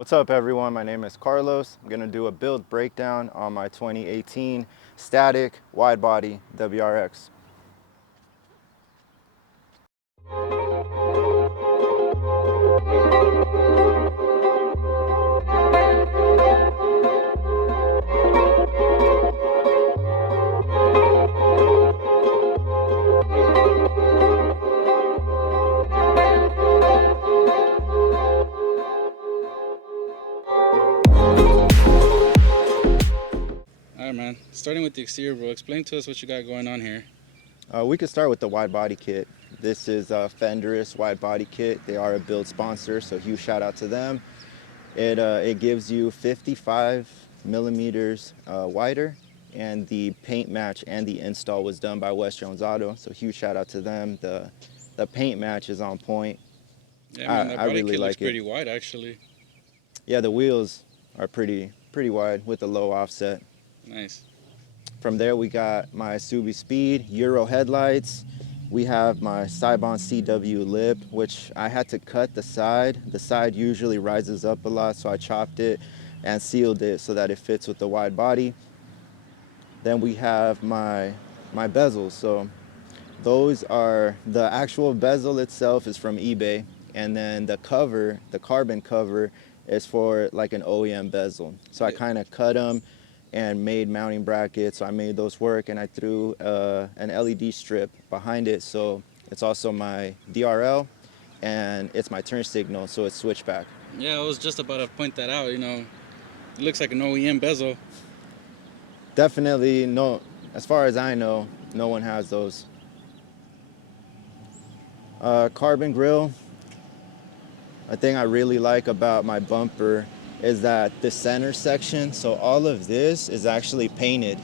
What's up everyone, my name is Carlos. I'm going to do a build breakdown on my 2018 static wide body WRX. Alright man, starting with the exterior, bro, explain to us what you got going on here. We could start with the wide body kit. This is a Fenderist wide body kit. They are a build sponsor, so huge shout out to them. It gives you 55 millimeters wider, and the paint match and the install was done by WestJonesAuto, so huge shout out to them. The paint match is on point. Yeah man, that I body really kit looks like it. pretty wide actually. Yeah, the wheels are pretty wide with a low offset. Nice. From there we got my Subi Speed Euro headlights. We have my Cybon CW lip, which I had to cut the side. The side usually rises up a lot, so I chopped it and sealed it so that it fits with the wide body. Then we have my bezels. So those are, the actual bezel itself is from eBay, and then the cover, the carbon cover, is for like an OEM bezel. So I kind of cut them and made mounting brackets. So I made those work, and I threw an LED strip behind it. So it's also my DRL, and it's my turn signal, so it's switchback. Yeah, I was just about to point that out, it looks like an OEM bezel. Definitely, no, as far as I know, no one has those. Carbon grill. A thing I really like about my bumper is that the center section, so all of this is actually painted.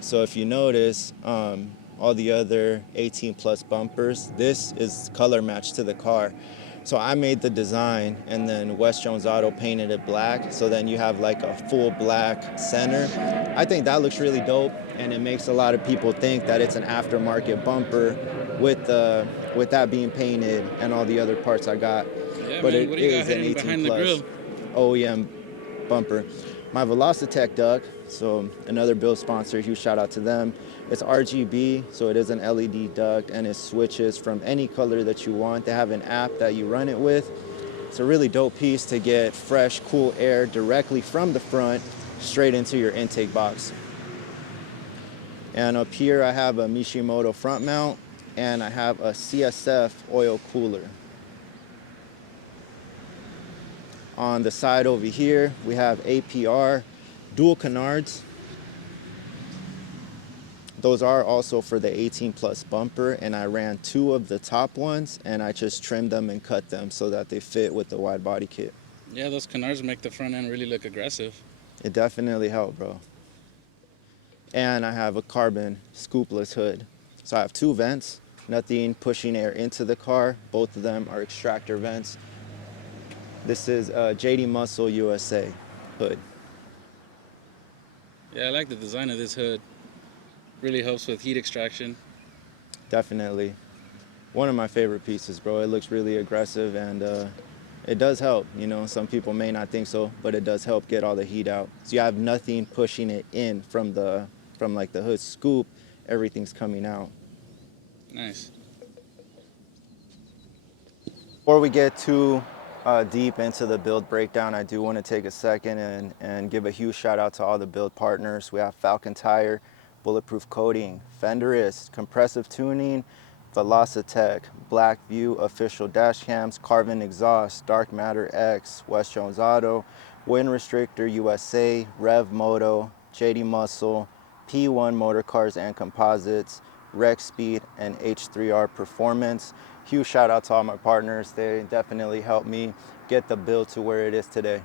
So if you notice, all the other 18 plus bumpers, this is color matched to the car. So I made the design, and then WestJonesAuto painted it black, so then you have like a full black center. I think that looks really dope, and it makes a lot of people think that it's an aftermarket bumper with that being painted and all the other parts I got. Yeah But man, it what do you got is an hidden 18 behind the plus grill? OEM bumper. My VelossaTech duct, so another build sponsor, huge shout out to them. It's RGB, so it is an LED duct, and it switches from any color that you want. They have an app that you run it with. It's a really dope piece to get fresh, cool air directly from the front straight into your intake box. And up here I have a Mishimoto front mount, and I have a CSF oil cooler. On the side over here, we have APR dual canards. Those are also for the 18 plus bumper, and I ran 2 of the top ones, and I just trimmed them and cut them so that they fit with the wide body kit. Yeah, those canards make the front end really look aggressive. It definitely helped, bro. And I have a carbon scoopless hood. So I have 2 vents, nothing pushing air into the car. Both of them are extractor vents. This is a JDMuscle USA hood. Yeah, I like the design of this hood. Really helps with heat extraction. Definitely. One of my favorite pieces, bro. It looks really aggressive, and it does help. Some people may not think so, but it does help get all the heat out. So you have nothing pushing it in from like the hood scoop. Everything's coming out. Nice. Before we get too deep into the build breakdown, I do want to take a second and give a huge shout out to all the build partners. We have Falken Tire, Bulletproof Coating, Fenderist, Compressive Tuning, VelossaTech, BlackVue Official Dashcams, Carven Exhaust, DarkMatterX, WestJonesAuto, Windrestrictor USA, Revmoto, JDMuscle, P1 Motrocars and Composites, Rexpeed, and H3R Performance. Huge shout out to all my partners. They definitely helped me get the build to where it is today.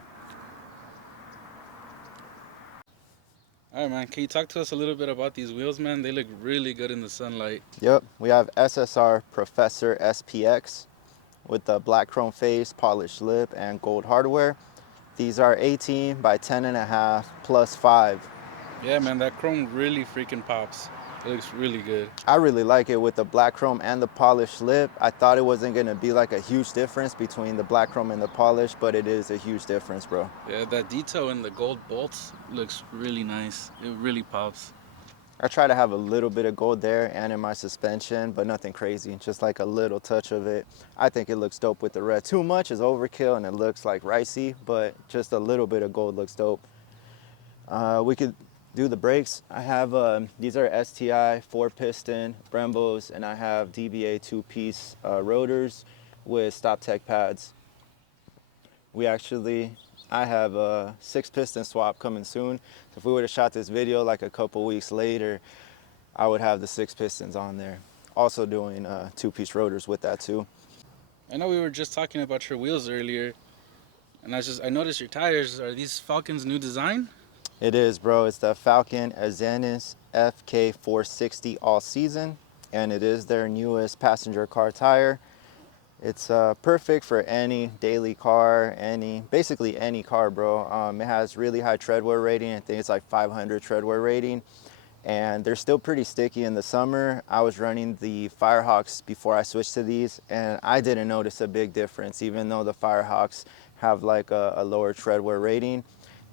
All right, man. Can you talk to us a little bit about these wheels, man? They look really good in the sunlight. Yep, we have SSR Professor SPX with the black chrome face, polished lip, and gold hardware. These are 18 by 10.5 plus 5. Yeah, man, that chrome really freaking pops. It looks really good. I really like it with the black chrome and the polished lip. I thought it wasn't gonna be like a huge difference between the black chrome and the polish, but it is a huge difference, bro. Yeah, that detail in the gold bolts looks really nice. It really pops. I try to have a little bit of gold there and in my suspension, but nothing crazy, just like a little touch of it. I think it looks dope with the red. Too much is overkill and it looks like ricey, but just a little bit of gold looks dope. We could do the brakes. I have, these are STI 4-piston Brembos, and I have DBA 2-piece rotors with StopTech pads. I have a 6-piston swap coming soon. So if we would have shot this video like a couple weeks later, I would have the 6 pistons on there. Also doing 2-piece rotors with that too. I know we were just talking about your wheels earlier, and I noticed your tires. Are these Falken's new design? It is, bro. It's the Falken Azenis FK460 all season, and it is their newest passenger car tire. It's perfect for any daily car, basically any car, bro. It has really high tread wear rating. I think it's like 500 tread wear rating, and they're still pretty sticky in the summer. I was running the Firehawks before I switched to these, and I didn't notice a big difference, even though the Firehawks have like a lower tread wear rating.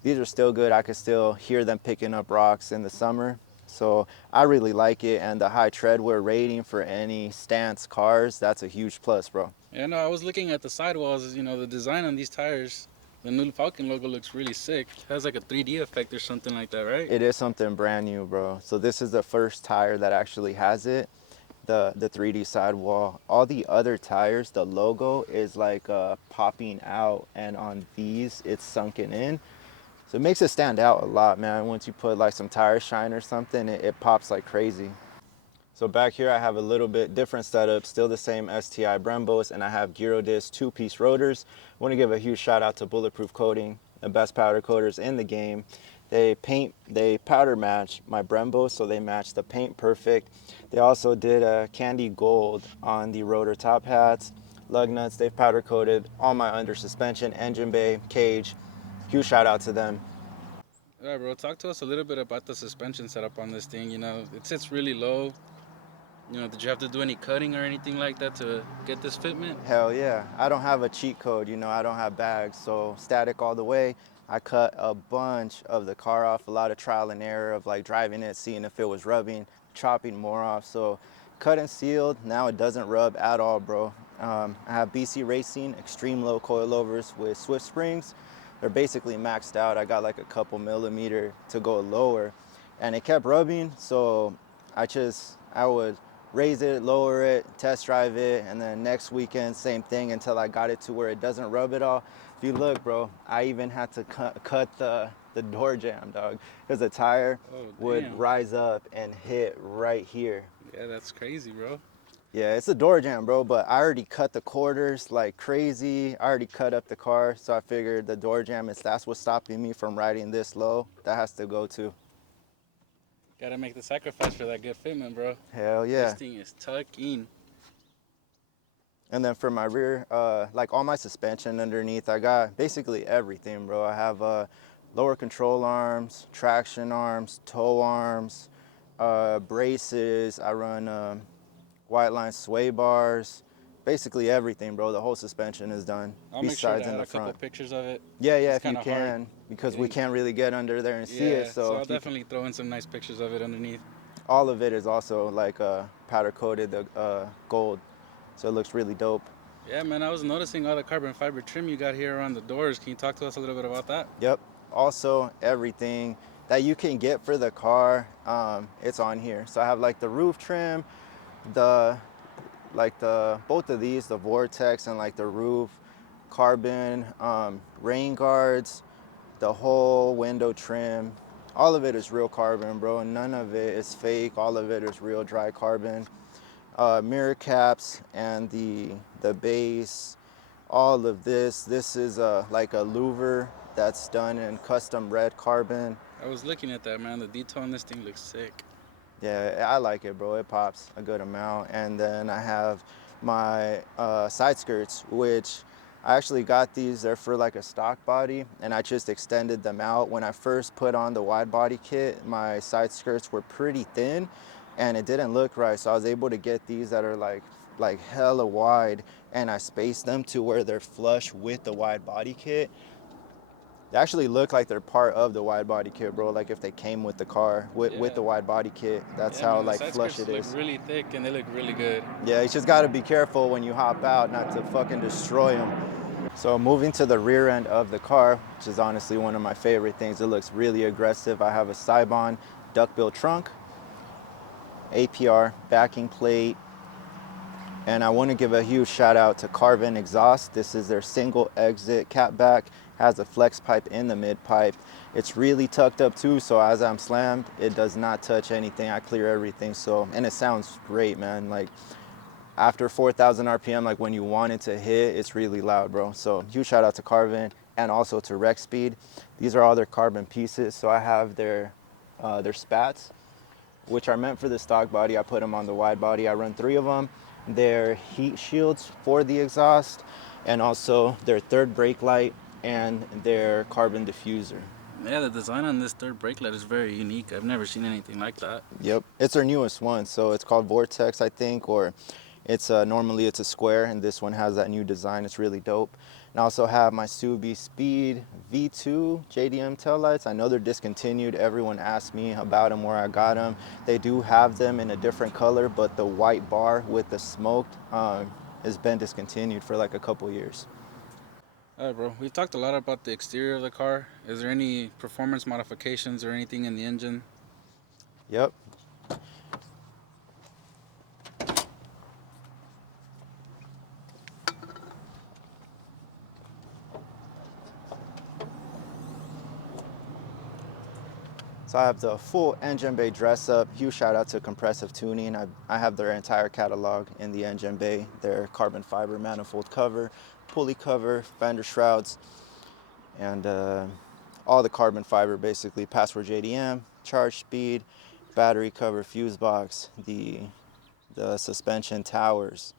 These are still good. I could still hear them picking up rocks in the summer. So I really like it, and the high tread wear rating for any stance cars, that's a huge plus, bro. Yeah, no, I was looking at the sidewalls. You know, the design on these tires, the new Falken logo looks really sick. It has like a 3D effect or something like that, right? It is something brand new, bro. So this is the first tire that actually has it, the 3D sidewall. All the other tires, the logo is like popping out, and on these, it's sunken in. So it makes it stand out a lot, man. Once you put like some tire shine or something, it pops like crazy. So back here I have a little bit different setup, still the same STI Brembos, and I have Gyrodisc 2-piece rotors. I want to give a huge shout out to Bulletproof Coating, the best powder coaters in the game. They powder match my Brembos, so they match the paint perfect. They also did a candy gold on the rotor top hats, lug nuts. They've powder coated all my under suspension, engine bay, cage. Huge shout out to them. All right, bro. Talk to us a little bit about the suspension setup on this thing. You know, it sits really low. You know, did you have to do any cutting or anything like that to get this fitment? Hell yeah. I don't have a cheat code, I don't have bags, so static all the way. I cut a bunch of the car off, a lot of trial and error of like driving it, seeing if it was rubbing, chopping more off. So cut and sealed, now it doesn't rub at all, bro. I have BC Racing extreme low coilovers with Swift springs. They're basically maxed out. I got like a couple millimeter to go lower, and it kept rubbing, so I would raise it, lower it, test drive it, and then next weekend, same thing until I got it to where it doesn't rub at all. If you look, bro, I even had to cut the door jamb, dog, because the tire would rise up and hit right here. Yeah, that's crazy, bro. Yeah, it's a door jamb, bro, but I already cut the quarters like crazy. I already cut up the car, so I figured the door jamb that's what's stopping me from riding this low. That has to go too. Gotta make the sacrifice for that good fitment, bro. Hell yeah. This thing is tucking. And then for my rear, like all my suspension underneath, I got basically everything, bro. I have lower control arms, traction arms, tow arms, braces. I run white line sway bars, basically everything, bro. The whole suspension is done. I'll make sure to add a couple pictures of it. Yeah, if you can, because we can't really get under there and see it. So I'll definitely throw in some nice pictures of it underneath. All of it is also like powder coated gold, so it looks really dope. Yeah, man, I was noticing all the carbon fiber trim you got here around the doors. Can you talk to us a little bit about that? Yep. Also, everything that you can get for the car, it's on here. So I have like the roof trim, both of these, the Vortex and like the roof, carbon, rain guards, the whole window trim. All of it is real carbon, bro. None of it is fake. All of it is real dry carbon. Mirror caps and the base, all of this. This is like a louver that's done in custom red carbon. I was looking at that, man. The detail on this thing looks sick. Yeah, I like it, bro. It pops a good amount. And then I have my side skirts, which I actually got these. They're for like a stock body, and I just extended them out. When I first put on the wide body kit, my side skirts were pretty thin, and it didn't look right. So I was able to get these that are like hella wide, and I spaced them to where they're flush with the wide body kit. They actually look like they're part of the wide body kit, bro. Like if they came with the car with the wide body kit. That's Yeah, how man, the like side flush skirts it look is. really thick and they look really good. Yeah, you just gotta be careful when you hop out not to fucking destroy them. So moving to the rear end of the car, which is honestly one of my favorite things. It looks really aggressive. I have a Cybon duckbill trunk, APR backing plate, and I want to give a huge shout out to Carven exhaust. This is their single exit catback, has a flex pipe in the mid pipe. It's really tucked up too, so as I'm slammed, it does not touch anything. I clear everything, so, and it sounds great, man. Like after 4,000 RPM, like when you want it to hit, it's really loud, bro. So huge shout out to Carven and also to Rexpeed. These are all their carbon pieces. So I have their spats, which are meant for the stock body. I put them on the wide body. I run 3 of them. Their heat shields for the exhaust, and also their third brake light and their carbon diffuser. Yeah, the design on this third brake light is very unique. I've never seen anything like that. Yep, it's their newest one. So it's called Vortex, I think, or it's normally it's a square, and this one has that new design. It's really dope. And I also have my Subi Speed V2 JDM taillights. I know they're discontinued. Everyone asked me about them, where I got them. They do have them in a different color, but the white bar with the smoked has been discontinued for like a couple years. All right, bro. We've talked a lot about the exterior of the car. Is there any performance modifications or anything in the engine? Yep. So I have the full engine bay dress up. Huge shout out to Compressive Tuning. I have their entire catalog in the engine bay. Their carbon fiber manifold cover, pulley cover, fender shrouds, and all the carbon fiber basically. Password JDM, charge speed, battery cover, fuse box, the suspension towers,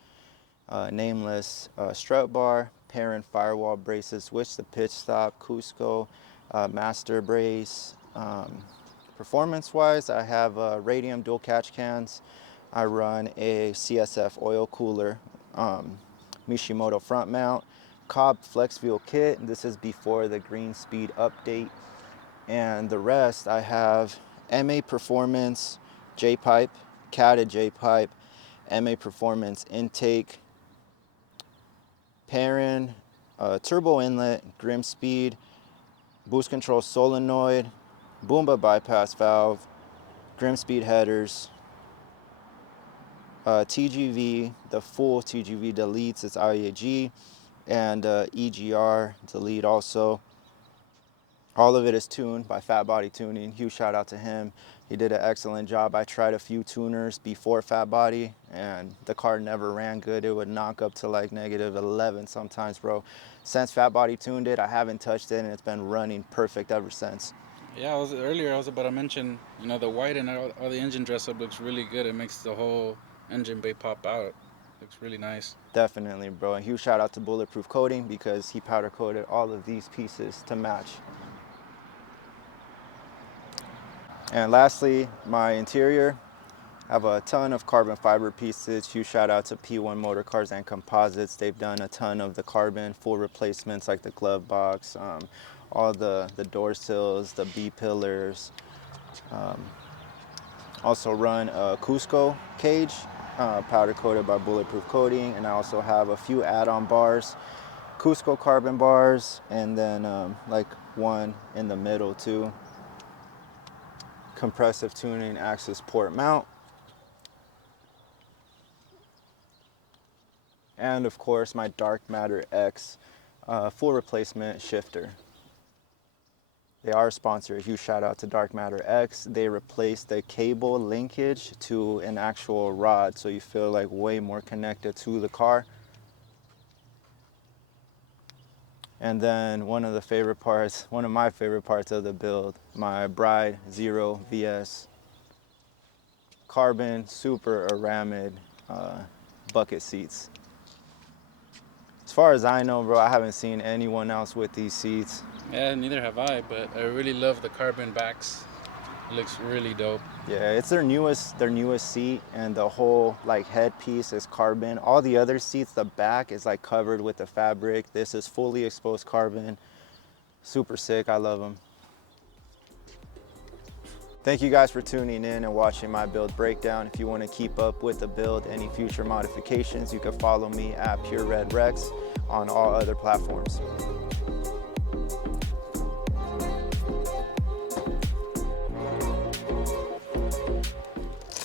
nameless strut bar, parent firewall braces, switch the pitch stop, Cusco, master brace. Performance-wise, I have radium dual catch cans. I run a CSF oil cooler, Mishimoto front mount, Cobb flex fuel kit. This is before the green speed update. And the rest, I have MA Performance J-pipe, catted J-pipe, MA Performance intake, Perrin, turbo inlet, Grim speed, boost control solenoid, Boomba bypass valve, Grim speed headers, TGV, the full TGV deletes, it's IAG, and EGR delete also. All of it is tuned by Fat Body Tuning. Huge shout out to him. He did an excellent job. I tried a few tuners before Fat Body, and the car never ran good. It would knock up to like -11 sometimes, bro. Since Fat Body tuned it, I haven't touched it, and it's been running perfect ever since. Yeah, earlier I was about to mention, the white and all the engine dress up looks really good. It makes the whole engine bay pop out. Looks really nice. Definitely, bro. And huge shout out to Bulletproof Coating, because he powder coated all of these pieces to match. And lastly, my interior. I have a ton of carbon fiber pieces. Huge shout out to P1 Motrocars and Composites. They've done a ton of the carbon full replacements, like the glove box, all the door sills, the B pillars. Also run a Cusco cage, powder coated by Bulletproof Coating, and I also have a few add-on bars, Cusco carbon bars, and then like one in the middle too. Compressive Tuning axis port mount. And of course my DarkMatterX full replacement shifter. They are a sponsor. A huge shout out to DarkMatterX. They replaced the cable linkage to an actual rod, so you feel like way more connected to the car. And then one of my favorite parts of the build, my Bride Zero VS carbon super aramid bucket seats. As far as I know, bro, I haven't seen anyone else with these seats. Yeah, neither have I, but I really love the carbon backs. It looks really dope. Yeah, it's their newest seat, and the whole like headpiece is carbon. All the other seats, the back is like covered with the fabric. This is fully exposed carbon. Super sick. I love them. Thank you guys for tuning in and watching my build breakdown. If you want to keep up with the build, any future modifications, you can follow me at PureRedRex on all other platforms.